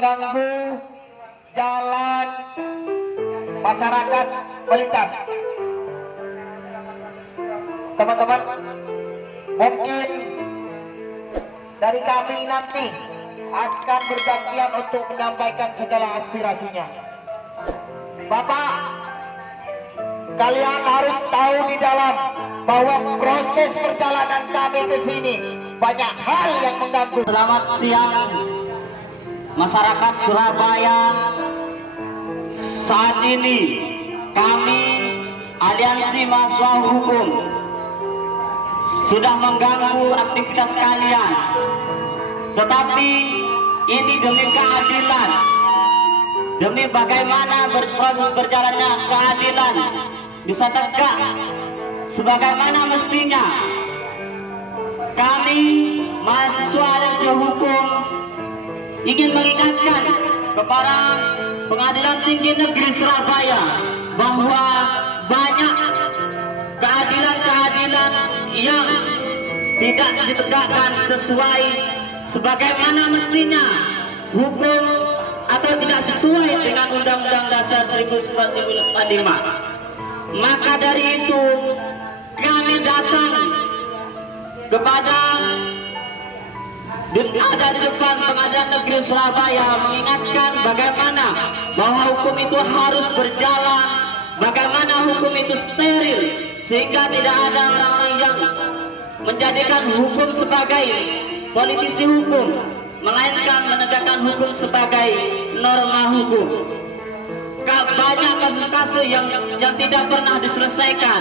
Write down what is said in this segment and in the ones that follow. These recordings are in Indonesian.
mengganggu jalan masyarakat melintas. Teman-teman, mungkin dari kami nanti akan bergantian untuk menyampaikan segala aspirasinya. Bapak, kalian harus tahu di dalam bahwa proses perjalanan kami ke sini banyak hal yang mengganggu. Selamat siang masyarakat Surabaya. Saat ini kami Aliansi Mahasiswa Hukum sudah mengganggu aktivitas kalian, tetapi ini demi keadilan, demi bagaimana berproses berjalannya keadilan bisa tegak sebagaimana mestinya. Kami mahasiswa Aliansi Hukum ingin mengingatkan kepada Pengadilan Tinggi Negeri Surabaya bahwa banyak keadilan-keadilan yang tidak ditegakkan sesuai sebagaimana mestinya, hukum atau tidak sesuai dengan Undang-Undang Dasar 1945. Maka dari itu kami datang kepada ada di depan Pengadilan Negeri Surabaya mengingatkan bagaimana bahwa hukum itu harus berjalan, bagaimana hukum itu steril, sehingga tidak ada orang-orang yang menjadikan hukum sebagai politisi hukum, melainkan menegakkan hukum sebagai norma hukum. Banyak kasus-kasus yang tidak pernah diselesaikan,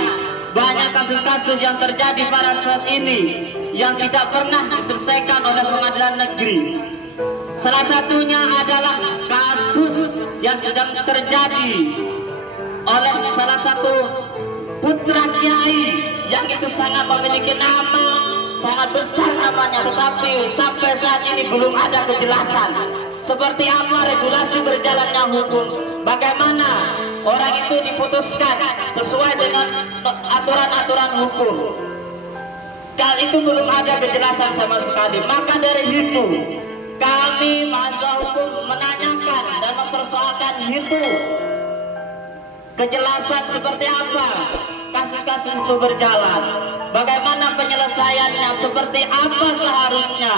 banyak kasus-kasus yang terjadi pada saat ini yang tidak pernah diselesaikan oleh pengadilan negeri. Salah satunya adalah kasus yang sedang terjadi oleh salah satu putra kiai yang itu sangat memiliki nama, sangat besar namanya, tetapi sampai saat ini belum ada kejelasan seperti apa regulasi berjalannya hukum, bagaimana orang itu diputuskan sesuai dengan aturan-aturan hukum. Kali itu belum ada kejelasan sama sekali. Maka dari itu kami mahasiswa hukum menanyakan dan mempersoalkan itu, kejelasan seperti apa kasus-kasus itu berjalan, bagaimana penyelesaiannya, seperti apa seharusnya.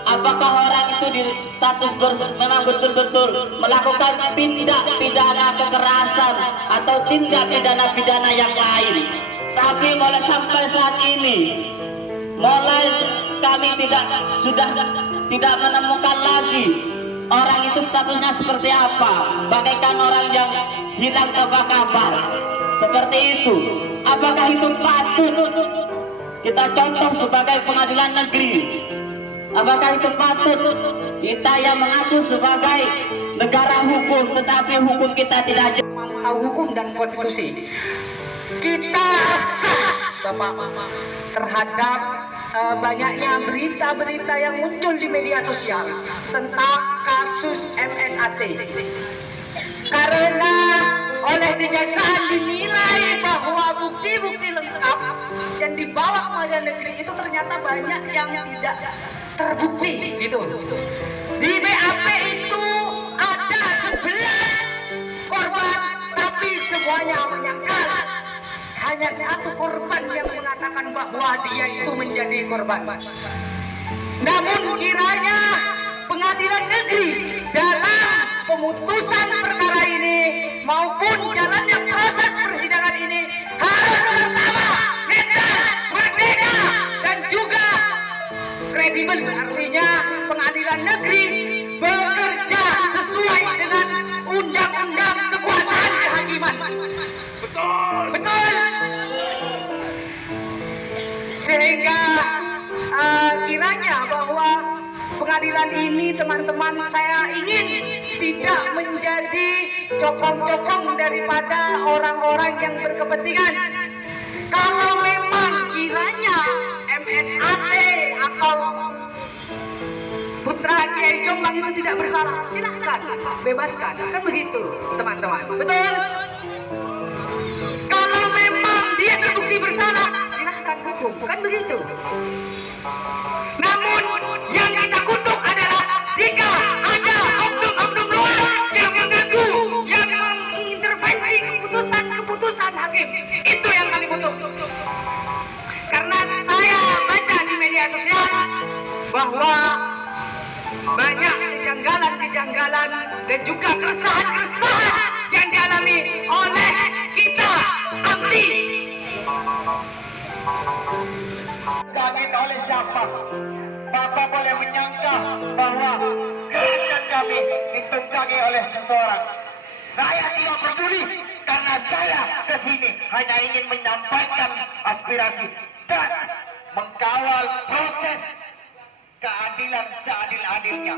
Apakah orang itu di status memang betul-betul melakukan tindak pidana kekerasan atau tindak pidana yang lain. Tapi mulai sampai saat ini, mulai kami sudah tidak menemukan lagi orang itu statusnya seperti apa, bagaikan orang yang hilang tanpa kabar. Seperti itu, apakah itu patut kita contoh sebagai pengadilan negeri? Apakah itu patut kita yang mengaku sebagai negara hukum, tetapi hukum kita tidak tahu hukum dan konstitusi? Kita resah, Bapak, terhadap banyaknya berita-berita yang muncul di media sosial tentang kasus MSAT. Karena oleh kejaksaan dinilai bahwa bukti-bukti lengkap yang dibawa ke pengadilan negeri itu ternyata banyak yang tidak terbukti gitu. Di BAP itu ada 11 korban, tapi semuanya menyangkal. Hanya satu korban yang mengatakan bahwa dia itu menjadi korban. Namun kiranya pengadilan negeri dalam pemutusan perkara ini maupun jalannya proses persidangan ini harus pertama netral, merdeka, dan juga kredibel. Artinya pengadilan negeri bekerja sesuai dengan undang-undang kekuasaan kehakiman. Betul. Betul. Sehingga kiranya bahwa pengadilan ini, teman-teman, saya ingin tidak menjadi cokong-cokong daripada orang-orang yang berkepentingan. Kalau memang kiranya MSAT atau putra Kiai Jombang itu tidak bersalah, silahkan bebaskan, kan begitu, teman-teman. Betul? Kalau memang dia terbukti bersalah, silahkan hukum, kan begitu. Namun yang kita kutuk adalah jika ada oknum Itu yang kami butuh. Karena saya baca di media sosial bahwa banyak kejanggalan dan juga keresahan yang dialami oleh kita abdi. Kaget oleh siapa? Bapak boleh menyangka bahwa gerakan kami ditunggangi oleh seseorang. Saya tidak peduli karena saya kesini hanya ingin menyampaikan aspirasi dan mengkawal proses keadilan seadil-adilnya.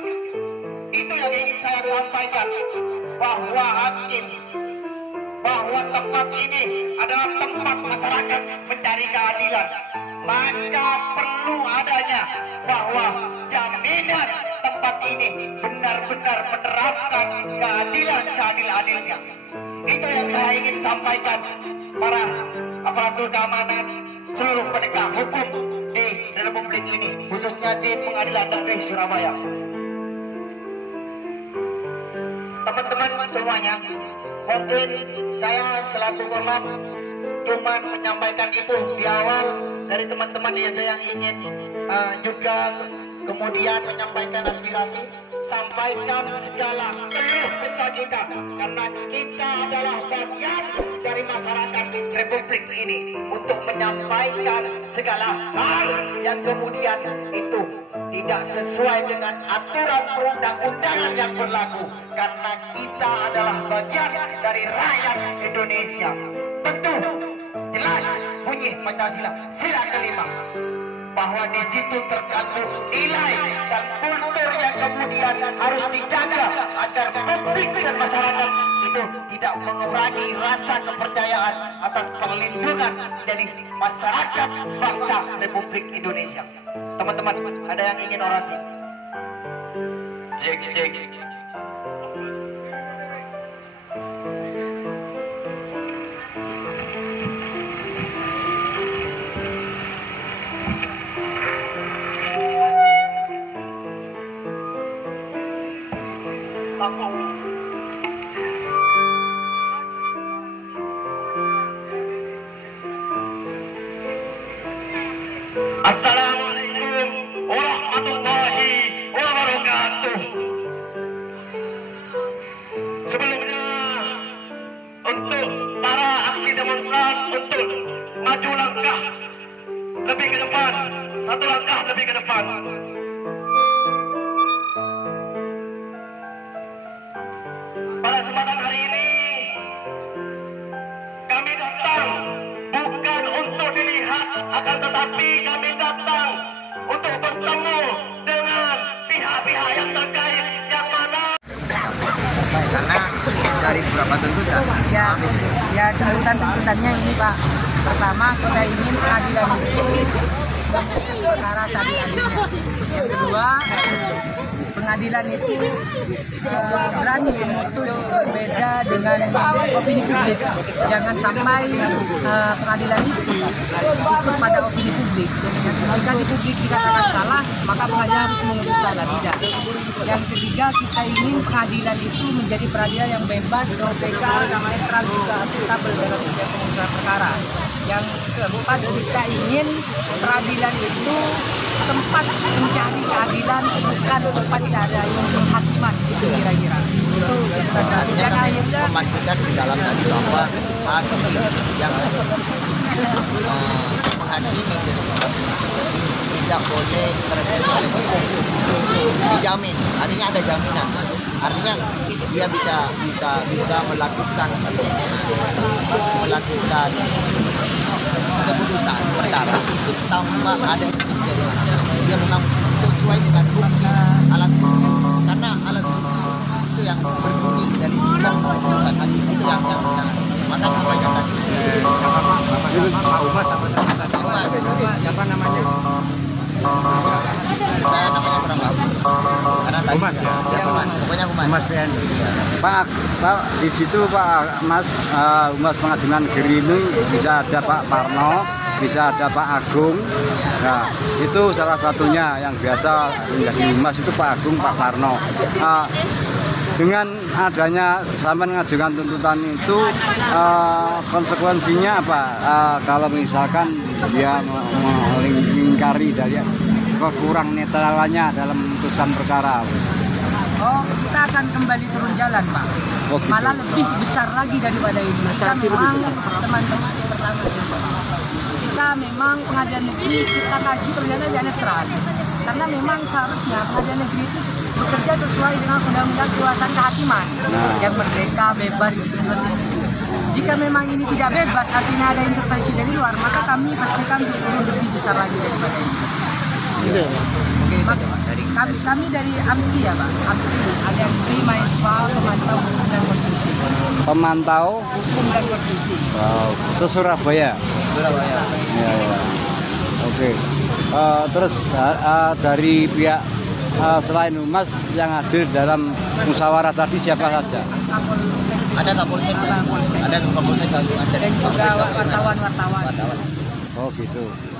Itu yang ingin saya sampaikan, bahwa hakim, bahwa tempat ini adalah tempat masyarakat mencari keadilan. Maka perlu adanya bahwa jaminan tempat ini benar-benar menerapkan keadilan seadil-adilnya. Itu yang saya ingin sampaikan para aparatur keamanan, seluruh penegak hukum di Republik ini, khususnya di Pengadilan Negeri Surabaya. Teman-teman semuanya, mungkin saya selaku korban cuma menyampaikan itu di awal dari teman-teman yang ingin juga kemudian menyampaikan aspirasi. Sampaikan segala keluh kesah kita, karena kita adalah bagian dari masyarakat Republik ini untuk menyampaikan segala hal yang kemudian itu tidak sesuai dengan aturan perundang-undangan yang berlaku, karena kita adalah bagian dari rakyat Indonesia. Tentu jelas bunyi Pancasila sila kelima bahwa di situ terkandung nilai dan kultur yang kemudian harus dijaga agar publik dan masyarakat itu tidak mengurangi rasa kepercayaan atas perlindungan dari masyarakat bangsa Republik Indonesia. Teman-teman, ada yang ingin orasi? Cek. Assalamualaikum warahmatullahi wabarakatuh. Sebelumnya, untuk para aksi demonstran untuk maju langkah lebih ke depan, satu langkah lebih ke depan. Pada kesempatan hari ini kami datang bukan untuk dilihat, akan tetapi kami datang untuk bertemu dengan pihak-pihak yang terkait, yang mana karena dari beberapa tuntutan ya tuntutannya ini Pak. Pertama, kita ingin keadilan itu memutus perkara seadil-adilnya. Yang kedua, pengadilan itu berani memutus berbeda dengan opini publik. Jangan sampai pengadilan itu ikut pada opini publik. Yang ketika di publik dikatakan salah, maka pengadilan harus memutus salah. Tidak. Yang ketiga, kita ingin pengadilan itu menjadi peradilan yang bebas, merdeka, netral, juga akuntabel dalam setiap pengurusan perkara. Yang keempat, kita ingin peradilan itu tempat mencari keadilan, bukan tempat cari penghakiman. Itu kira-kira. Itu artinya kami memastikan di dalam tadi bahwa hakim yang menghakimi tidak boleh terjadi oleh hukum, dijamin. Artinya ada jaminan. Artinya dia bisa melakukan keputusan perkara itu tanpa ada itu menjadi masalah. Dia memang sesuai dengan bukti alat bukti, karena alat bukti itu yang berbunyi dari setiap keputusan hakim itu yang maka sampaikan tadi. Siapa namanya? Saya namanya kurang tahu. Karena tadi Umas ya? Pokoknya Umas. Umas PN. Iya. Pak, di situ Pak Mas Umas Pengadilan Negeri ini bisa ada Pak Parno, bisa ada Pak Agung. Nah, itu salah satunya yang biasa menjadi Umas itu Pak Agung, Pak Parno. dengan adanya sampai mengajukan tuntutan itu konsekuensinya apa? Kalau misalkan dia mengingkari dari kekurang netralannya dalam memutuskan perkara. Oh, kita akan kembali turun jalan, Pak. Oh, gitu. Malah lebih besar lagi daripada ini. Jika memang teman-teman pertama jika memang pengadilan negeri kita kaji ternyata tidak netral. Karena memang seharusnya pengadilan negeri itu bekerja sesuai dengan undang-undang kekuasaan kehakiman yang merdeka, bebas, seperti itu. Jika memang ini tidak bebas, artinya ada intervensi dari luar, maka kami pastikan turun lebih besar lagi daripada ini. Iya. Mungkin itu aja, Pak, dari Kami dari AMPI ya Pak, AMPI, Aliansi Mahasiswa Pemantau Hukum dan Konstitusi. Pemantau Hukum dan Konstitusi. ke Surabaya. Surabaya. Ya, ya. Oke. Terus dari pihak selain Humas yang hadir dalam musyawarah tadi siapa saja? Ada Kapolsek, ada Kapolsek, ada Dan juga wartawan-wartawan. wartawan. Oh gitu.